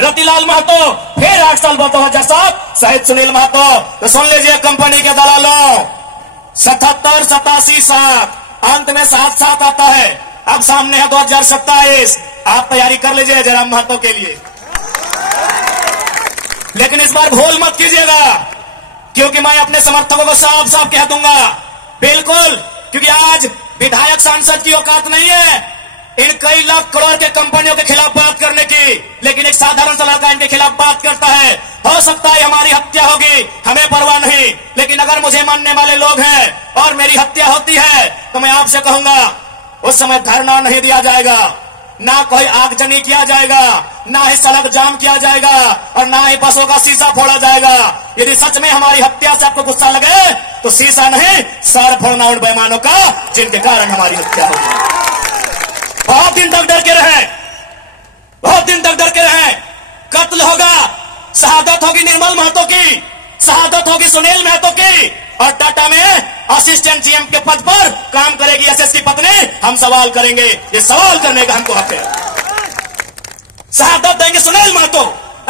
रतिलाल महतो, फिर 8 साल बतौर साहब शहीद सुनील महतो। तो सुन लीजिए कंपनी के दलालों, 77, 87, 7 अंत में 7-7 आता है। अब सामने है 2027, आप तैयारी कर लीजिए जयराम महतो के लिए। लेकिन इस बार भूल मत कीजिएगा, क्योंकि मैं अपने समर्थकों को साफ साफ कह दूंगा, बिल्कुल, क्योंकि आज विधायक सांसद की औकात नहीं है इन कई लाख करोड़ के कंपनियों के खिलाफ बात करने की, लेकिन एक साधारण सा लड़का इनके खिलाफ बात करता है। हो सकता है हमारी हत्या होगी, हमें परवाह नहीं, लेकिन अगर मुझे मानने वाले लोग हैं और मेरी हत्या होती है तो मैं आपसे कहूंगा उस समय धरना नहीं दिया जाएगा, ना कोई आगजनी किया जाएगा, ना ही सड़क जाम किया जाएगा और ना ही बसों का शीशा फोड़ा जाएगा। यदि सच में हमारी हत्या से आपको गुस्सा लगे तो शीशा नहीं, सर फोड़ना उन बेईमानों का जिनके कारण हमारी हत्या होगी। बहुत दिन तक डर के रहे, बहुत दिन तक डर के रहे। कत्ल होगा, शहादत होगी निर्मल महतो की, शहादत होगी सुनील महतो की, और टाटा में असिस्टेंट सीएम के पद पर काम करेगी एसएस की पत्नी। हम सवाल करेंगे, ये सवाल करने का हमको हक है। शहादत देंगे सुनील महतो।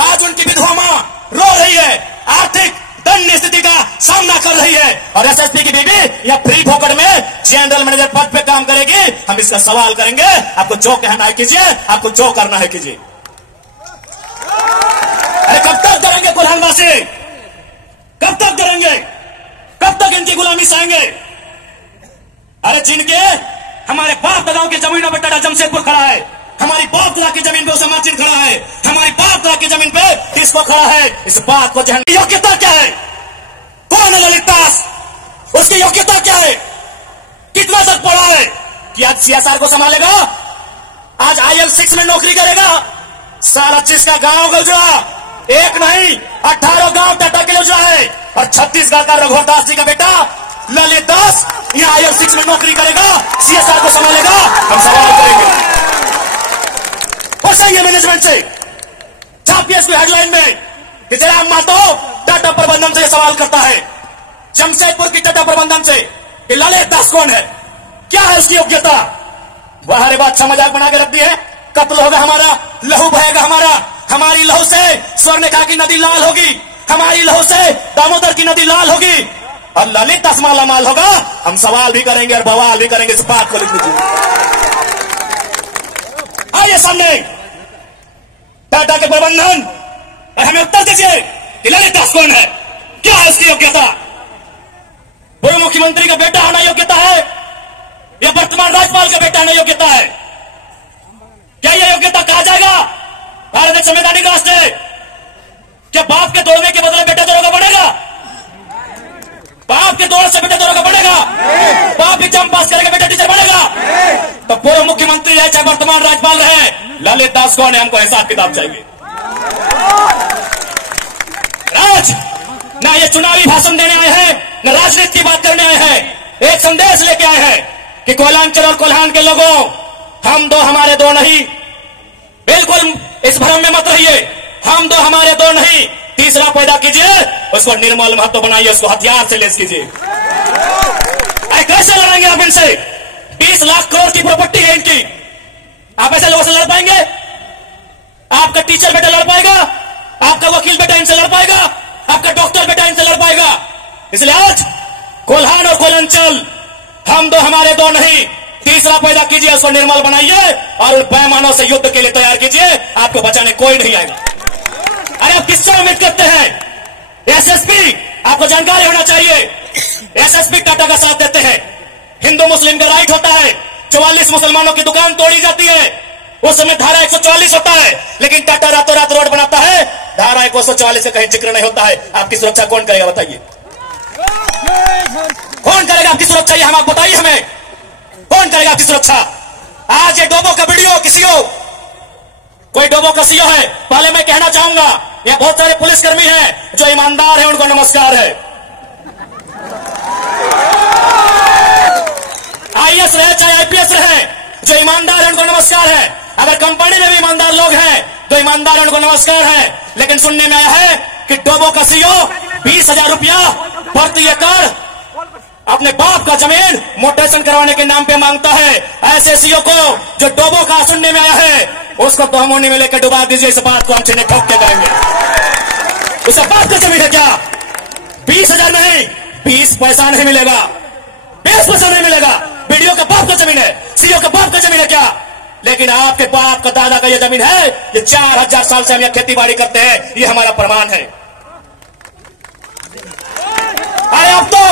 आज उनकी विधवा मां रो रही है, आर्थिक दयनीय स्थिति का सामना कर रही है, और एसएसपी की बीबी या फ्री फोकट में जनरल मैनेजर पद पे काम करेगी। हम इसका सवाल करेंगे, आपको जो कहना है कीजिए, आपको जो करना है कीजिए। अरे कब तक डरेंगे कोल्हानवासी, कब तक डरेंगे, कब तक इनकी गुलामी सहेंगे? अरे जिनके हमारे बाप दादाओं की जमीनों पे टाटा जमशेदपुर खड़ा है, हमारी बाप दादा की जमीन पे उसे मार्जिन खड़ा है, हमारी बाप दादा की जमीन पे इसको खड़ा है। इस बात को जानने की योग्यता क्या है? कौन है ललित दास? उसकी योग्यता क्या है? कितना तक पढ़ा है कि आज सीएसआर को संभालेगा, आज IL6 में नौकरी करेगा? सारा चीज का गांव गुजरा, एक नहीं 18 गांव टाटा के लिए उजड़ा है, और छत्तीसगढ़ का रघुवर दास जी का बेटा ललित दास यहाँ IL6 में नौकरी करेगा, सीएसआर को संभालेगा। हम सवाल करेंगे और सही है मैनेजमेंट से, छापिए इसको हेडलाइन में कि जयराम महतो टाटा प्रबंधन से सवाल करता है, जमशेदपुर की टाटा प्रबंधन से कि ललित दास कौन है, क्या है उसकी योग्यता। वह रे बात मजाक बना के रख दी है। कत्ल होगा हमारा, लहू बहेगा हमारा, हमारी लहू से स्वर्णरेखा की नदी लाल होगी, हमारी लहू से दामोदर की नदी लाल होगी, और ललित दास माला माल होगा। हम सवाल भी करेंगे और बवाल भी करेंगे, इस बात को लिख लीजिए। आइए सामने टाटा के प्रबंधन, और हमें उत्तर दीजिए कि ललित दास कौन है, क्या है उसकी योग्यता। पूर्व मुख्यमंत्री का बेटा होना योग्यता है या वर्तमान राज्यपाल का बेटा होना योग्यता है? क्या यह योग्यता कहा जाएगा भारत एक संवैधानिक राष्ट्र है? क्या बाप के दौड़ने के बदले बेटा दौड़ोगा बढ़ेगा? बाप के दौड़ से बेटा दौड़ोगा बढ़ेगा? बाप एग्जाम पास करेगा बेटा टीचर बढ़ेगा? तो पूर्व मुख्यमंत्री है चाहे वर्तमान राज्यपाल रहे, ललित दास कौन है हमको हिसाब किताब चाहिए। राज ना ये चुनावी भाषण देने आए हैं, न राजनीति की बात करने आए हैं। एक संदेश लेके आए हैं कि कोयलांचल और कोल्हान के लोगों, हम दो हमारे दो नहीं। बिल्कुल इस भ्रम में मत रहिए, हम दो हमारे दो नहीं, तीसरा पैदा कीजिए, उसको निर्मल महतो बनाइए, उसको हथियार से लेस कीजिए। अरे कैसे लड़ेंगे आप इनसे? 20 लाख करोड़ की प्रॉपर्टी है इनकी, आप ऐसे लोगों से लड़ पाएंगे? आपका टीचर बेटा लड़ पाएगा? आपका वकील बेटा इनसे लड़ पाएगा? आपका डॉक्टर बेटा इनसे लड़ पाएगा? इसलिए आज कोल्हान और कोयलांचल, हम दो हमारे दो नहीं, तीसरा पैदा कीजिए, उसको निर्मल बनाइए और उन बेईमानों से युद्ध के लिए तैयार कीजिए। आपको बचाने कोई नहीं आएगा। अरे आप किससे उम्मीद करते हैं? एसएसपी, आपको जानकारी होना चाहिए, एसएसपी टाटा का साथ देते हैं। हिंदू मुस्लिम का राइट होता है, 44 मुसलमानों की दुकान तोड़ी जाती है, उस समय धारा 144 होता है, लेकिन टाटा रातों रात रोड बनाता है, धारा 144 का कहीं जिक्र नहीं होता है। आपकी सुरक्षा कौन करेगा बताइए? कौन करेगा आपकी सुरक्षा? ये हम आप बताइए हमें, कौन करेगा आपकी सुरक्षा? आज ये डोबो का वीडियो किसी हो, कोई डोबो का सीओ है, पहले मैं कहना चाहूंगा ये बहुत सारे पुलिसकर्मी हैं जो ईमानदार हैं, उनको नमस्कार है। आईएएस रहे चाहे आईपीएस रहे, जो ईमानदार है उनको नमस्कार है। अगर कंपनी में भी ईमानदार लोग हैं तो ईमानदार है उनको नमस्कार है। लेकिन सुनने में आया है कि डोबो का सीओ 20,000 रुपया प्रति एकड़ अपने बाप का जमीन मोटेशन करवाने के नाम पे मांगता है। ऐसे सीओ को जो डोबो का सुनने में आया है, उसको तो हम उन्हीं में लेकर डुबा दीजिए। इस बात को हम छीने ठोक के करेंगे। उसे बाप का जमीन है क्या? 20,000 नहीं, 20 पैसा नहीं मिलेगा, 20 पैसा नहीं मिलेगा। वीडियो का बाप का जमीन है, सीओ का बाप का जमीन है क्या? लेकिन आपके बाप का दादा का यह जमीन है। ये 4000 साल से हम यह खेती बाड़ी करते हैं, ये हमारा प्रमाण है। अरे अब तो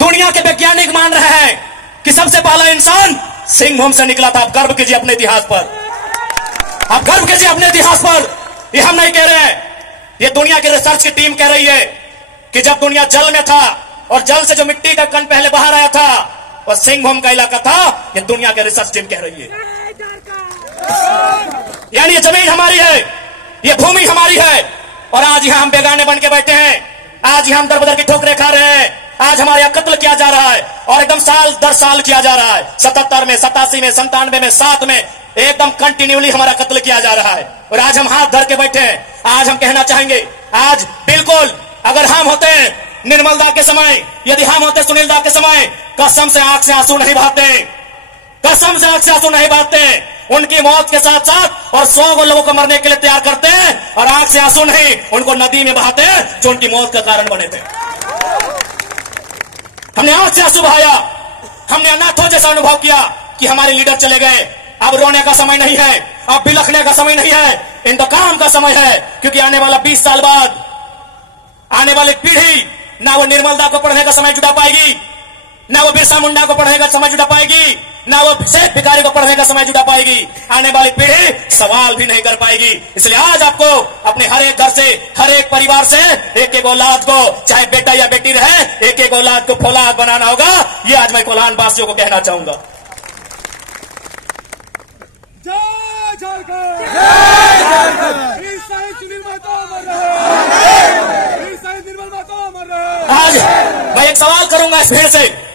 दुनिया के वैज्ञानिक मान रहे हैं कि सबसे पहला इंसान सिंहभूम से निकला था। आप गर्व कीजिए अपने इतिहास पर, आप गर्व कीजिए अपने इतिहास पर। ये हम नहीं कह रहे हैं, ये दुनिया की रिसर्च की टीम कह रही है कि जब दुनिया जल में था और जल से जो मिट्टी का कण पहले बाहर आया था वह सिंहभूम का इलाका था। ये दुनिया की रिसर्च टीम कह रही है। यानी ये जमीन हमारी है, ये भूमि हमारी है। और आज यहां हम बेगाने बन के बैठे हैं, आज यहां हम दर बदर की ठोकरें खा रहे हैं। आज हमारे यहां कत्ल किया जा रहा है और एकदम साल दर साल किया जा रहा है। 77 में, 87 में, 97 में, 7 में एकदम कंटिन्यूली हमारा कत्ल किया जा रहा है। और आज हम हाथ धर के बैठे हैं। आज हम कहना चाहेंगे, आज बिल्कुल अगर हम होते निर्मल दा के समय, यदि हम होते सुनील दा के समय, कसम से आंख से आंसू नहीं बहाते, कसम से आंख से आंसू नहीं बहाते। उनकी मौत के साथ साथ और 100 लोगों को मरने के लिए तैयार करते हैं और आंख से आंसू नहीं, उनको नदी में बहाते हैं जो उनकी मौत का कारण बने थे। हमने आंख से आंसू बहाया, हमने अनाथों जैसा अनुभव किया कि हमारे लीडर चले गए। अब रोने का समय नहीं है, अब बिलखने का समय नहीं है, इंतकाम का समय है। क्योंकि आने वाला 20 साल बाद आने वाली पीढ़ी ना वो निर्मल दा को पढ़ने का समय जुटा पाएगी, ना वो बिरसा मुंडा को पढ़ने का समय जुटा पाएगी, ना वो सेठ भिखारी को पढ़ने का समय जुटा पाएगी। आने वाली पीढ़ी सवाल भी नहीं कर पाएगी। इसलिए आज आपको अपने हर एक घर से, हर एक परिवार से एक एक औलाद को, चाहे बेटा या बेटी रहे, एक एक औलाद को फौलाद बनाना होगा। ये आज मैं कोल्हान वासियों को कहना चाहूंगा। जय झारखंड, आज मैं एक सवाल करूंगा इस भीड़ से,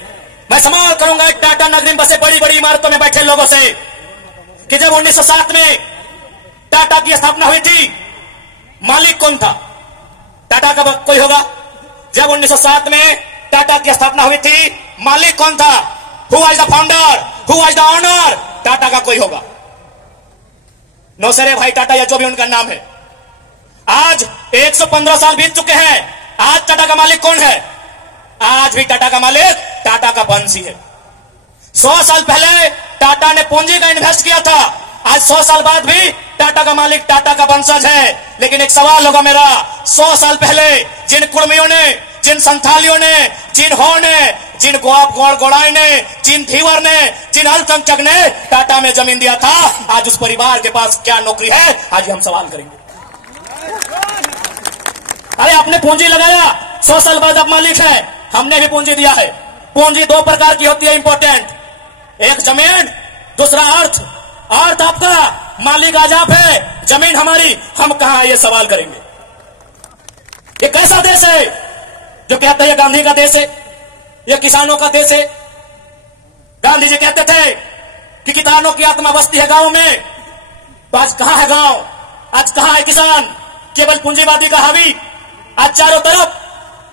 मैं सवाल करूंगा एक टाटा नगरी में बसे बड़ी बड़ी इमारतों में बैठे लोगों से कि जब 1907 में टाटा की स्थापना हुई थी, मालिक कौन था? टाटा का कोई होगा? जब 1907 में टाटा की स्थापना हुई थी, मालिक कौन था? Who was the founder, who was the owner? Tata का कोई होगा? नौसरे भाई टाटा या जो भी उनका नाम है। आज 115 साल बीत चुके हैं। आज टाटा का मालिक कौन है? आज भी टाटा का मालिक टाटा का वंशी है। 100 साल पहले टाटा ने पूंजी का इन्वेस्ट किया था, आज 100 साल बाद भी टाटा का मालिक टाटा का वंशज है। लेकिन एक सवाल होगा मेरा, 100 साल पहले जिन कुर्मियों ने, जिन संथालियों ने, जिन हो ने, जिन गोड़ाई ने, जिन धीवर ने, जिन अल्पसंख्यक ने टाटा में जमीन दिया था, आज उस परिवार के पास क्या नौकरी है? आज हम सवाल करेंगे। अरे आपने पूंजी लगाया, 100 साल बाद आप मालिक है, हमने भी पूंजी दिया है। पूंजी 2 प्रकार की होती है इंपॉर्टेंट, एक जमीन, दूसरा अर्थ। अर्थ आपका, मालिक आज आप है, जमीन हमारी, हम कहां है? ये सवाल करेंगे। ये कैसा देश है जो कहता है ये गांधी का देश है, ये किसानों का देश है? गांधी जी कहते थे कि किसानों की आत्मा बसती है गांव में, तो आज कहां है गांव? आज कहां है किसान? केवल पूंजीवादी का हावी, आज चारों तरफ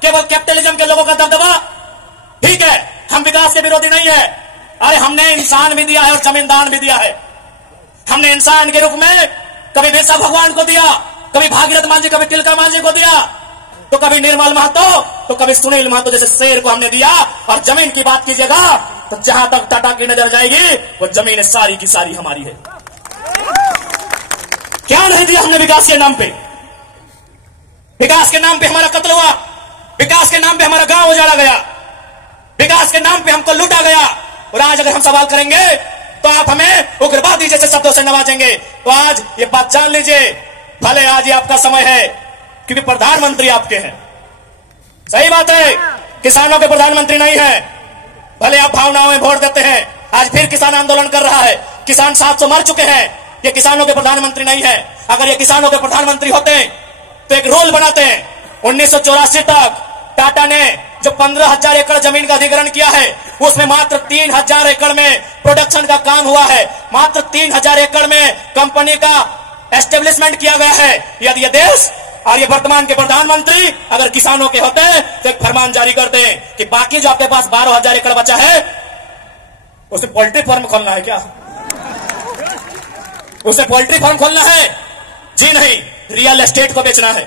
केवल कैपिटलिज्म के लोगों का दबदबा। ठीक है, हम विकास के विरोधी नहीं है। अरे हमने इंसान भी दिया है और जमींदार भी दिया है। हमने इंसान के रूप में कभी बिरसा भगवान को दिया, कभी भागीरथ मांझी, कभी तिलका मांझी को दिया, तो कभी निर्मल महतो, तो कभी सुनील महतो जैसे शेर को हमने दिया। और जमीन की बात कीजिएगा तो जहां तक टाटा की नजर जाएगी वो जमीन सारी की सारी हमारी है। क्या नहीं दिया हमने विकास के नाम पे? विकास के नाम पे हमारा कत्ल हुआ, विकास के नाम पे हमारा गांव उजाड़ा गया, विकास के नाम पे हमको लूटा गया। और आज अगर हम सवाल करेंगे तो आप हमें उग्रवादी जैसे शब्दों से नवाजेंगे। तो आज ये बात जान लीजिए, भले आज ये आपका समय है क्योंकि प्रधानमंत्री आपके हैं। सही बात है, किसानों के प्रधानमंत्री नहीं है। भले आप भावनाओं में वोट देते हैं, आज फिर किसान आंदोलन कर रहा है, किसान 700 मर चुके हैं। ये किसानों के प्रधानमंत्री नहीं है। अगर ये किसानों के प्रधानमंत्री होते तो एक रूल बनाते हैं। 1984 तक टाटा ने जो 15,000 एकड़ जमीन का अधिग्रहण किया है, उसमें मात्र 3,000 एकड़ में प्रोडक्शन का काम हुआ है, मात्र 3,000 एकड़ में कंपनी का एस्टेब्लिशमेंट किया गया है। यदि ये देश और ये वर्तमान के प्रधानमंत्री अगर किसानों के होते तो एक फरमान जारी करते कि बाकी जो आपके पास 12,000 एकड़ बचा है उसे पोल्ट्री फार्म खोलना है क्या? उसे पोल्ट्री फार्म खोलना है? जी नहीं, रियल एस्टेट को बेचना है।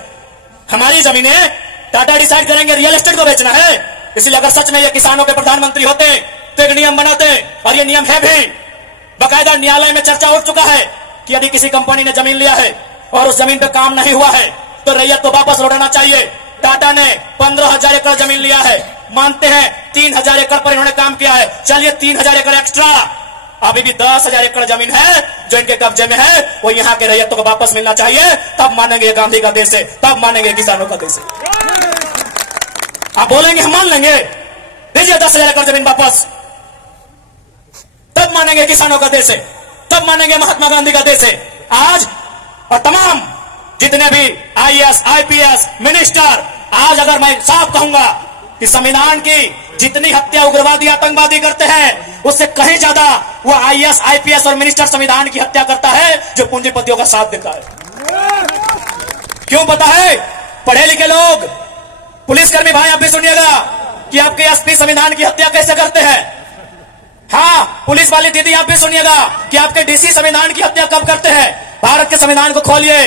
हमारी जमीनें टाटा डिसाइड करेंगे रियल एस्टेट को बेचना है। इसलिए अगर सच में ये किसानों के प्रधानमंत्री होते तो एक नियम बनाते, और ये नियम है भी, बाकायदा न्यायालय में चर्चा उठ चुका है कि यदि किसी कंपनी ने जमीन लिया है और उस जमीन पे काम नहीं हुआ है तो रैयत को वापस लौटाना चाहिए। टाटा ने 15,000 एकड़ जमीन लिया है, मानते हैं 3,000 एकड़ पर इन्होंने काम किया है, चलिए 3,000 एकड़ एक्स्ट्रा, अभी भी 10,000 एकड़ जमीन है जो इनके कब्जे में है, वो यहाँ के रैयतों को वापस मिलना चाहिए। तब मानेंगे गांधी का देश है, तब मानेंगे किसानों का देश है। आप बोलेंगे हम मान लेंगे, दीजिए 10,000 एकड़ जमीन वापस, तब मानेंगे किसानों का देश है, तब मानेंगे महात्मा गांधी का देश है। आज और तमाम जितने भी IAS, IPS मिनिस्टर, आज अगर मैं साफ कहूंगा कि संविधान की जितनी हत्या उग्रवादी आतंकवादी करते हैं उससे कहीं ज्यादा वो IAS, IPS और मिनिस्टर संविधान की हत्या करता है जो पूंजीपतियों का साथ देता है। क्यों पता है? पढ़े लिखे लोग, पुलिसकर्मी भाई आप भी सुनिएगा कि आपके SP संविधान की हत्या कैसे करते हैं। हाँ, पुलिस वाली दीदी आप भी सुनिएगा कि आपके DC संविधान की हत्या कब करते हैं। भारत के संविधान को खोलिए,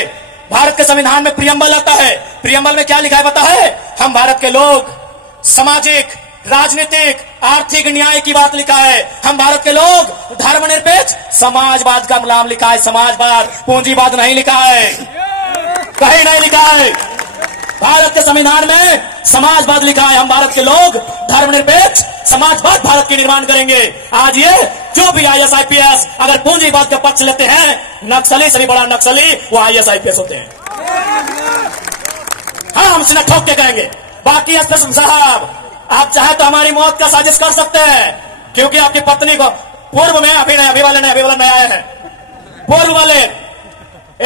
भारत के संविधान में प्रियम्बल आता है। प्रियम्बल में क्या लिखा है पता है? हम भारत के लोग सामाजिक, राजनीतिक, आर्थिक न्याय की बात लिखा है। हम भारत के लोग धर्मनिरपेक्ष समाजवाद का नाम लिखा है, समाजवाद, पूंजीवाद नहीं लिखा है, कहीं नहीं लिखा है। भारत के संविधान में समाजवाद लिखा है। हम भारत के लोग धर्मनिरपेक्ष समाजवाद भारत के निर्माण करेंगे। आज ये जो भी IAS, IPS अगर पूंजीवाद का पक्ष लेते हैं, नक्सली से भी बड़ा नक्सली वो IAS, IPS होते हैं। हाँ, हम सीना ठोक के कहेंगे। बाकी SP साहब, आप चाहे तो हमारी मौत का साजिश कर सकते हैं, क्योंकि आपकी पत्नी को पूर्व में अभी वाले नए आए हैं, पूर्व वाले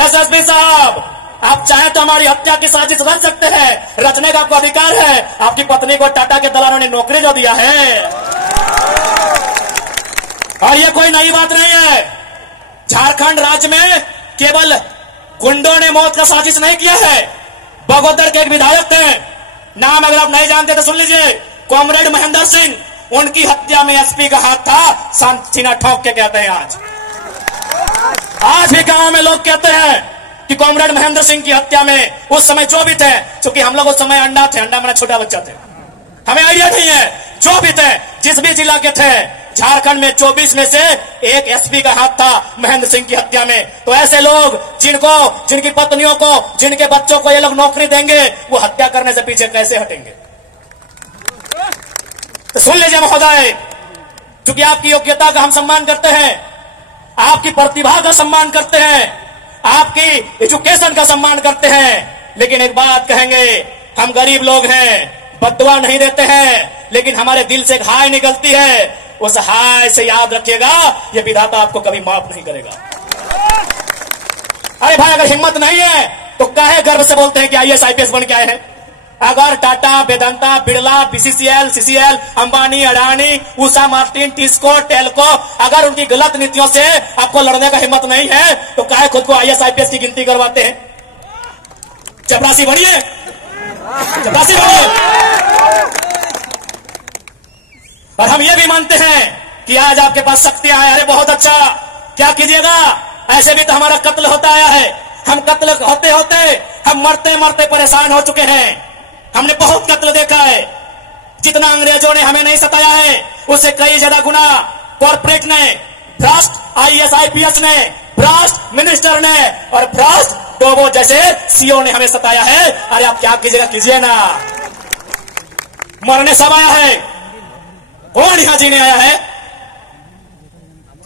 SSP साहब, आप चाहे तो हमारी हत्या की साजिश रच सकते हैं, रचने का आपको अधिकार है। आपकी पत्नी को टाटा के दलालों ने नौकरी जो दिया है, और ये कोई नई बात नहीं है। झारखंड राज्य में केवल गुंडों ने मौत का साजिश नहीं किया है। बगोदर के एक विधायक थे, नाम अगर आप नहीं जानते तो सुन लीजिए, कॉमरेड महेंद्र सिंह, उनकी हत्या में SP का हाथ था। सीना ठोक के कहते हैं आज भी गांव में लोग कहते हैं कि कॉमरेड महेंद्र सिंह की हत्या में उस समय जो भी थे, क्योंकि हम लोग उस समय अंडा मेरा छोटा बच्चा थे, हमें आइडिया नहीं है, जो भी थे, जिस भी जिला के थे, झारखंड में 24 में से एक SP का हाथ था महेंद्र सिंह की हत्या में। तो ऐसे लोग जिनकी पत्नियों को, जिनके बच्चों को ये लोग नौकरी देंगे, वो हत्या करने से पीछे कैसे हटेंगे? तो सुन लीजिए महोदय, क्योंकि आपकी योग्यता का हम सम्मान करते हैं, आपकी प्रतिभा का सम्मान करते हैं, आपकी एजुकेशन का सम्मान करते हैं, लेकिन एक बात कहेंगे, हम गरीब लोग हैं, बद्दुआ नहीं देते हैं, लेकिन हमारे दिल से एक हाय निकलती है। उस हाय से याद रखिएगा, ये विधाता आपको कभी माफ नहीं करेगा। अरे भाई, अगर हिम्मत नहीं है तो काहे गर्व से बोलते हैं कि IAS, IPS बन के आए हैं? अगर Tata, Vedanta, Birla, BCCL, CCL, Ambani, Adani, Usha Martin, TISCO, Telco, अगर उनकी गलत नीतियों से आपको लड़ने का हिम्मत नहीं है तो काहे खुद को IAS, IPS की गिनती करवाते हैं? चपरासी बढ़िए, चपरासी बढ़िए। और हम ये भी मानते हैं कि आज आपके पास शक्तियां हैं। अरे बहुत अच्छा, क्या कीजिएगा, ऐसे भी तो हमारा कत्ल होता आया है। हम कत्ल होते होते हम मरते मरते परेशान हो चुके हैं। हमने बहुत कत्ल देखा है। जितना अंग्रेजों ने हमें नहीं सताया है, उससे कई ज्यादा गुना कॉर्पोरेट ने, भ्रष्ट IAS, IPS ने, भ्रष्ट मिनिस्टर ने और भ्रष्ट डोबो जैसे CEO ने हमें सताया है। अरे आप क्या कीजिएगा, कीजिए ना। मरने सब आया है, कौन यहां जीने आया है?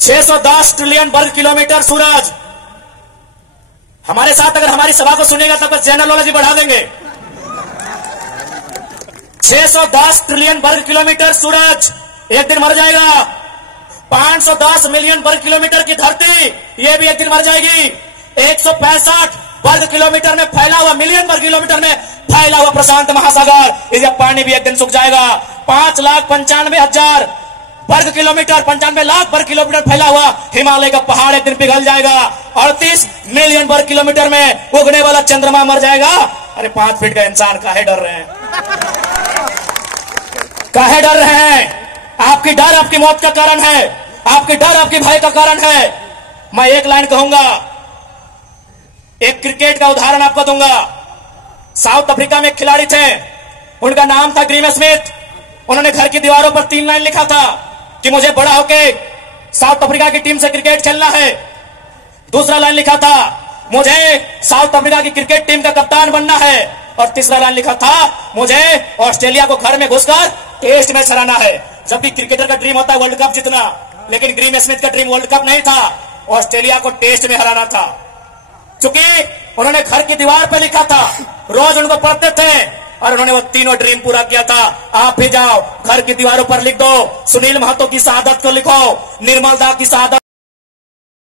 610 ट्रिलियन वर्ग किलोमीटर सूरज। हमारे साथ अगर हमारी सभा को सुनेगा तब जनरल नॉलेज बढ़ा देंगे। 610 ट्रिलियन वर्ग किलोमीटर सूरज एक दिन मर जाएगा। 510 मिलियन वर्ग किलोमीटर की धरती, ये भी एक दिन मर जाएगी। 165 वर्ग किलोमीटर में फैला हुआ, मिलियन वर्ग किलोमीटर में फैला हुआ प्रशांत महासागर, इसका पानी भी एक दिन सूख जाएगा। 5,95,000 वर्ग किलोमीटर, 95 लाख वर्ग किलोमीटर फैला हुआ हिमालय का पहाड़ एक दिन पिघल जाएगा। 38 मिलियन वर्ग किलोमीटर में उगने वाला चंद्रमा मर जाएगा। अरे 5 फीट का इंसान काहे डर रहे हैं? काहे डर रहे हैं? आपकी डर आपकी मौत का कारण है, आपकी डर आपकी भय का कारण है। मैं एक लाइन कहूंगा, एक क्रिकेट का उदाहरण आपको दूंगा। साउथ अफ्रीका में एक खिलाड़ी थे, उनका नाम था ग्रीम स्मिथ। उन्होंने घर की दीवारों पर 3 लाइन लिखा था कि मुझे बड़ा होके साउथ अफ्रीका की टीम से क्रिकेट खेलना है। दूसरा लाइन लिखा था, मुझे साउथ अफ्रीका की क्रिकेट टीम का कप्तान बनना है। और तीसरा लाइन लिखा था, मुझे ऑस्ट्रेलिया को घर में घुसकर टेस्ट मैच हराना है। जब भी क्रिकेटर का ड्रीम होता है वर्ल्ड कप जीतना, लेकिन ग्रीम स्मिथ का ड्रीम वर्ल्ड कप नहीं था, ऑस्ट्रेलिया को टेस्ट में हराना था। क्योंकि उन्होंने घर की दीवार पर लिखा था, रोज उनको पढ़ते थे और उन्होंने वो तीनों ड्रीम पूरा किया था। आप भी जाओ, घर की दीवारों पर लिख दो, सुनील महतो की शहादत को लिखो, निर्मल दा की शहादत